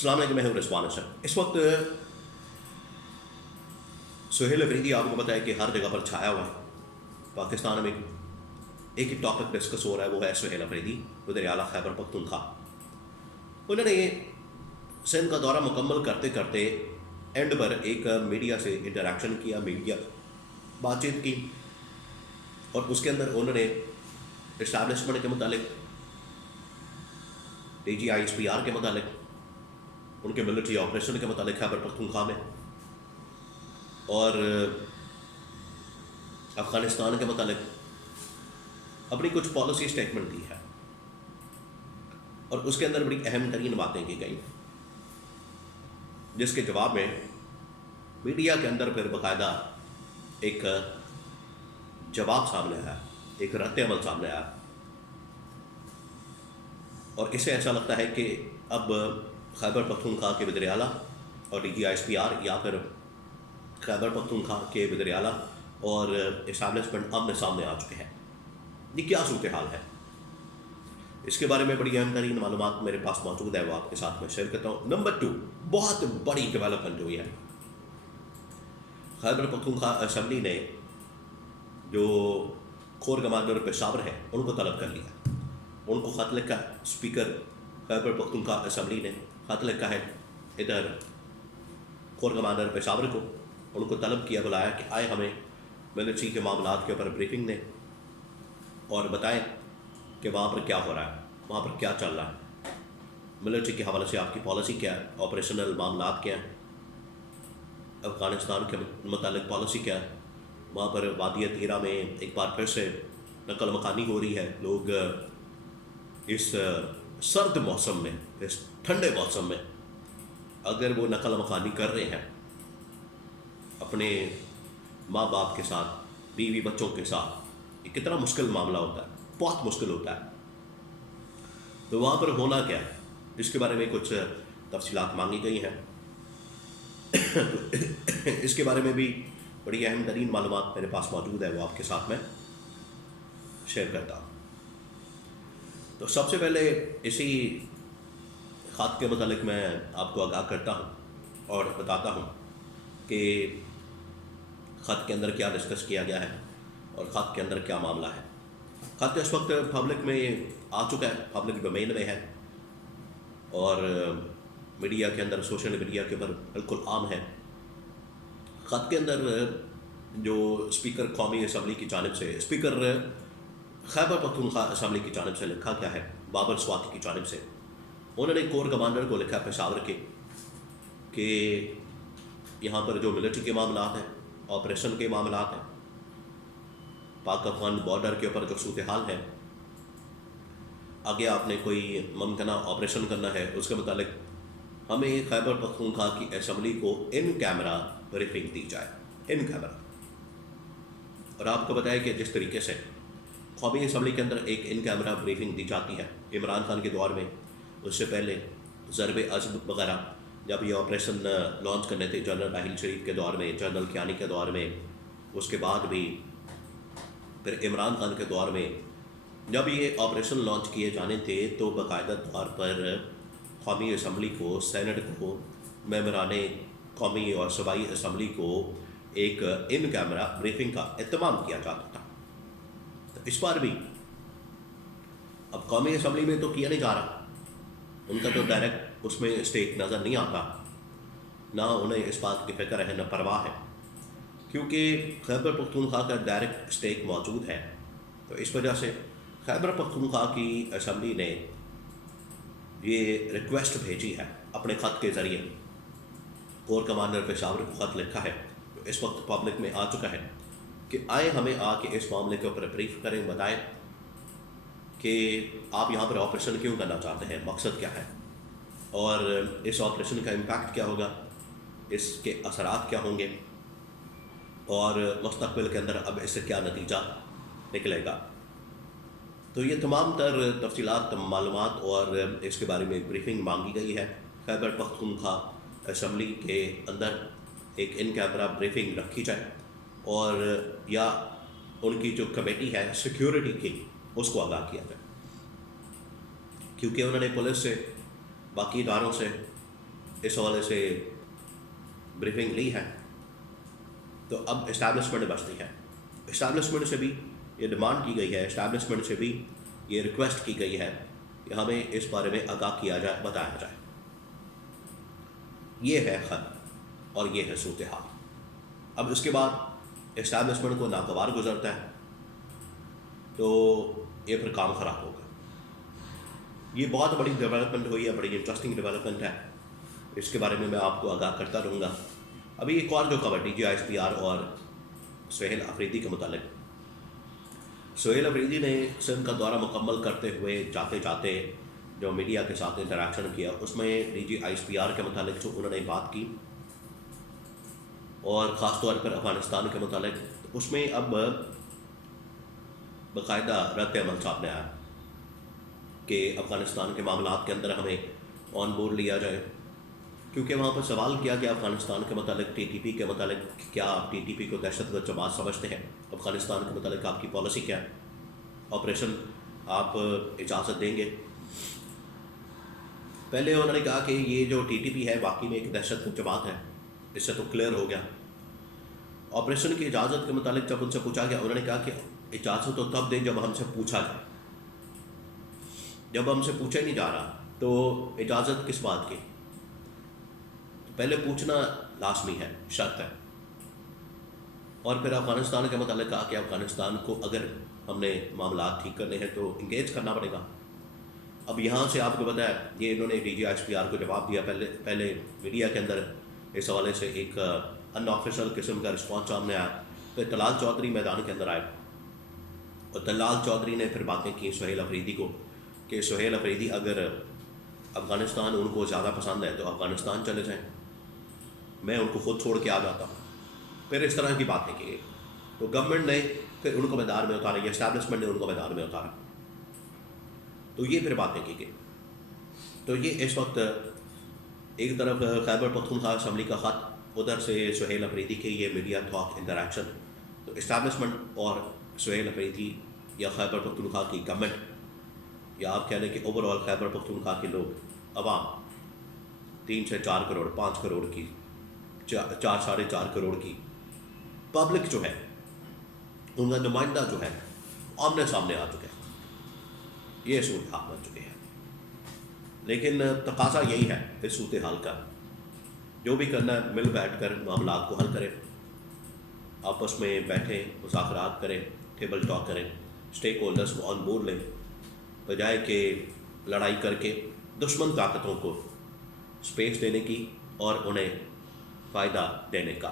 السلام علیکم، میں ہوں رضوان حسن۔ اس وقت سہیل افریدی آپ کو پتہ ہے کہ ہر جگہ پر چھایا ہوا ہے۔ پاکستان میں ایک ہی ٹاپک ڈسکس ہو رہا ہے، وہ ہے سہیل افریدی، وزیر اعلیٰ خیبر پختونخوا۔ انہوں نے سندھ کا دورہ مکمل کرتے کرتے اینڈ پر ایک میڈیا سے انٹریکشن کیا، میڈیا بات چیت کی، اور اس کے اندر انہوں نے اسٹیبلشمنٹ کے متعلق، D G I S P R کے متعلق، ان کے ملٹری آپریشن کے متعلق خیبر پختونخوا میں، اور افغانستان کے متعلق اپنی کچھ پالیسی اسٹیٹمنٹ دی ہے، اور اس کے اندر بڑی اہم ترین باتیں کی گئی، جس کے جواب میں میڈیا کے اندر پھر باقاعدہ ایک جواب سامنے آیا، ایک رد عمل سامنے آیا، اور اس سے ایسا لگتا ہے کہ اب خیبر پختونخوا کے وزیر اعلیٰ اور D G I S P R, یا پھر خیبر پختونخوا کے وزیر اعلیٰ اور اسٹیبلشمنٹ آمنے سامنے آ چکے ہیں۔ یہ کیا صورتحال ہے؟ اس کے بارے میں بڑی اہم ترین معلومات میرے پاس موجود ہے، وہ آپ کے ساتھ میں شیئر کرتا ہوں۔ نمبر 2، بہت بڑی ڈیولپمنٹ ہوئی ہے۔ خیبر پختونخوا اسمبلی نے جو کور کمانڈر پشاور ہے ان کو طلب کر لیا، ان کو خط لکھا ہے، اسپیکر خیبر پختونخوا اسمبلی نے خط لکھا ہے ادھر کور کمانڈر پشاور کو، ان کو طلب کیا، بلایا کہ آئے ہمیں ملٹری کے معاملات کے اوپر بریفنگ دیں اور بتائیں کہ وہاں پر کیا ہو رہا ہے، وہاں پر کیا چل رہا ہے، ملٹری کے حوالے سے آپ کی پالیسی کیا ہے، آپریشنل معاملات کیا ہیں، افغانستان کے متعلق پالیسی کیا ہے۔ وہاں پر وادی تیرا میں ایک بار پھر سے نقل مکانی ہو رہی ہے، لوگ اس سرد موسم میں، اس ٹھنڈے موسم میں اگر وہ نقل مکانی کر رہے ہیں اپنے ماں باپ کے ساتھ، بیوی بچوں کے ساتھ، یہ کتنا مشکل معاملہ ہوتا ہے، بہت مشکل ہوتا ہے۔ تو وہاں پر ہونا کیا ہے، اس کے بارے میں کچھ تفصیلات مانگی گئی ہیں۔ اس کے بارے میں بھی بڑی اہم ترین معلومات میرے پاس موجود ہے، وہ آپ کے ساتھ میں شیئر کرتا ہوں۔ تو سب سے پہلے اسی خط کے متعلق میں آپ کو آگاہ کرتا ہوں اور بتاتا ہوں کہ خط کے اندر کیا ڈسکس کیا گیا ہے اور خط کے اندر کیا معاملہ ہے۔ خط اس وقت پبلک میں آ چکا ہے، پبلک ڈومین میں ہے، اور میڈیا کے اندر، سوشل میڈیا کے اوپر بالکل عام ہے۔ خط کے اندر جو اسپیکر قومی اسمبلی کی جانب سے، اسپیکر خیبر پختونخوا اسمبلی کی جانب سے لکھا گیا ہے، بابر سواتی کی جانب سے، انہوں نے کور کمانڈر کو لکھا پشاور کے کہ یہاں پر جو ملٹری کے معاملات ہیں، آپریشن کے معاملات ہیں، پاک افغان بارڈر کے اوپر جو صورتحال ہے، آگے آپ نے کوئی ممکنہ آپریشن کرنا ہے، اس کے متعلق ہمیں خیبر پختونخوا کی اسمبلی کو ان کیمرہ بریفنگ دی جائے، ان کیمرہ۔ اور آپ کو بتایا کہ جس طریقے سے قومی اسمبلی کے اندر ایک ان کیمرہ بریفنگ دی جاتی ہے عمران خان کے دور میں، اس سے پہلے ضرب عزم وغیرہ جب یہ آپریشن لانچ کرنے تھے جنرل راحیل شریف کے دور میں، جنرل کیانی کے دور میں، اس کے بعد بھی پھر عمران خان کے دور میں جب یہ آپریشن لانچ کیے جانے تھے تو باقاعدہ طور پر قومی اسمبلی کو، سینٹ کو، ممبران قومی اور صوبائی اسمبلی کو ایک ان کیمرہ بریفنگ کا اہتمام کیا جاتا تھا۔ تو اس بار بھی اب قومی اسمبلی میں تو کیا نہیں جا رہا، ان کا تو ڈائریکٹ اس میں اسٹیک نظر نہیں آتا، نہ انہیں اس بات کی فکر ہے، نہ پرواہ ہے، کیونکہ خیبر پختونخوا کا ڈائریکٹ اسٹیک موجود ہے۔ تو اس وجہ سے خیبر پختونخوا کی اسمبلی نے یہ ریکویسٹ بھیجی ہے اپنے خط کے ذریعے، کور کمانڈر پشاور کو خط لکھا ہے جو اس وقت پبلک میں آ چکا ہے، کہ آئے ہمیں آ کے اس معاملے کے اوپر بریف کریں، بتائیں کہ آپ یہاں پر آپریشن کیوں کرنا چاہتے ہیں، مقصد کیا ہے، اور اس آپریشن کا امپیکٹ کیا ہوگا، اس کے اثرات کیا ہوں گے، اور مستقبل کے اندر اب اس سے کیا نتیجہ نکلے گا۔ تو یہ تمام تر تفصیلات، معلومات اور اس کے بارے میں بریفنگ مانگی گئی ہے۔ خیبر پختونخوا اسمبلی کے اندر ایک ان کیمرہ بریفنگ رکھی جائے، اور یا ان کی جو کمیٹی ہے سیکیورٹی کی، اس کو آگاہ کیا جائے، کیونکہ انہوں نے پولیس سے، باقی اداروں سے اس حوالے سے بریفنگ لی ہے. تو اب اسٹیبلشمنٹ بچتی ہے. اسٹیبلشمنٹ سے بھی یہ ڈیمانڈ کی گئی ہے، اسٹیبلشمنٹ سے بھی یہ ریکویسٹ کی گئی ہے کہ ہمیں اس بارے میں آگاہ کیا جائے، بتایا جائے. یہ ہے خط اور یہ ہے صورتحال. اب اس کے بعد اسٹیبلشمنٹ کو ناگوار گزرتا ہے تو یہ پھر کام خراب ہوگا. یہ بہت بڑی ڈیولپمنٹ ہوئی ہے، بڑی انٹرسٹنگ ڈیولپمنٹ ہے. اس کے بارے میں آپ کو آگاہ کرتا رہوں گا. ابھی ایک اور جو خبر DGISPR اور سہیل افریدی کے متعلق. سہیل افریدی نے سندھ کا دورہ مکمل کرتے ہوئے جاتے جاتے جو میڈیا کے ساتھ انٹریکشن کیا، اس میں DGISPR کے متعلق جو انہوں نے بات کی، اور خاص طور پر افغانستان کے متعلق، اس میں اب باقاعدہ رد عمل سامنے آیا کہ افغانستان کے معاملات کے اندر ہمیں آن بورڈ لیا جائے. کیونکہ وہاں پر سوال کیا گیا افغانستان کے متعلق، TTP کے متعلق، کیا آپ TTP کو دہشت گرد جماعت سمجھتے ہیں؟ افغانستان کے متعلق آپ کی پالیسی کیا ہے؟ آپریشن آپ اجازت دیں گے؟ پہلے انہوں نے کہا کہ یہ جو TTP ہے واقعی میں ایک دہشت گرد جماعت ہے، اس سے تو کلیئر ہو گیا. آپریشن کی اجازت کے متعلق جب ان سے پوچھا گیا، انہوں نے کہا کہ اجازت تو تب دیں جب ہم سے پوچھا جائے. جب ہم سے پوچھا نہیں جا رہا تو اجازت کس بات کی؟ پہلے پوچھنا لازمی ہے، شرط ہے. اور پھر افغانستان کے متعلق کہا کہ افغانستان کو اگر ہم نے معاملات ٹھیک کرنے ہیں تو انگیج کرنا پڑے گا. اب یہاں سے آپ کو پتہ ہے یہ انہوں نے DGISPR کو جواب دیا. پہلے میڈیا کے اندر اس حوالے سے ایک ان آفیشل قسم کا رسپانس سامنے آیا. پھر طلال چودھری میدان کے اندر آئے اور طلال چودھری نے پھر باتیں کی سہیل افریدی کو کہ سہیل افریدی اگر افغانستان ان کو زیادہ پسند ہے تو افغانستان چلے جائیں، میں ان کو خود چھوڑ کے آ جاتا ہوں. پھر اس طرح کی باتیں کی. تو گورنمنٹ نے پھر ان کو میدان میں اتارا، یا اسٹیبلشمنٹ نے ان کو میدان میں اتارا. تو یہ پھر باتیں کی گئی. تو یہ اس وقت ایک طرف خیبر پختونخوا اسمبلی کا خط، ادھر سے سہیل افریدی کے یہ میڈیا ٹاک انٹریکشن. تو اسٹیبلشمنٹ اور سہیل افریدی یا خیبر پختونخوا کی گورنمنٹ، یا آپ کہہ لیں کہ اوور آل خیبر پختونخوا کے لوگ، عوام، 3 سے 4 کروڑ، 5 کروڑ کی، 4 ساڑھے 4 کروڑ کی پبلک جو ہے، ان کا نمائندہ جو ہے آمنے سامنے آ چکے ہیں. یہ صورتحال بن چکے ہیں. لیکن تقاضا یہی ہے اس صورتحال کا، جو بھی کرنا ہے مل بیٹھ کر معاملات کو حل کریں، آپس میں بیٹھیں، مذاکرات کریں، ٹیبل ٹاک کریں، اسٹیک ہولڈرز کو آن بورڈ لیں، بجائے کہ لڑائی کر کے دشمن طاقتوں کو اسپیس دینے کی اور انہیں فائدہ دینے کا.